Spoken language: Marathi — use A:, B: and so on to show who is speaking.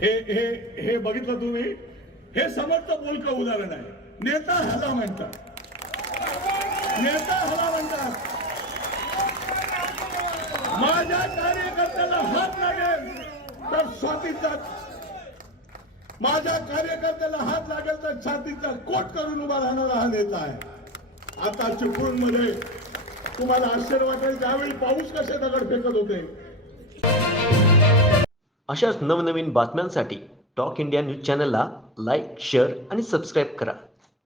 A: हे हे हे बघितलं तुम्ही? हे समर्थ बोलक उदाहरण आहे. नेता हला म्हणतात. नेता हला म्हणतात. माझ्या कार्यकर्त्याला हात लागेल तर स्वातीचा माझ्या कार्यकर्त्याला हात लागेल तर छातीचा कोट करून उभा राहणारा हा नेता आहे. आता चिपळूणमध्ये तुम्हाला आश्चर्य वाटेल त्यावेळी पाऊस कसे दगड फेकत होते.
B: अशाच नवनवीन बातम्यांसाठी टॉक इंडिया न्यूज चॅनलला लाईक शेअर आणि सबस्क्राईब करा.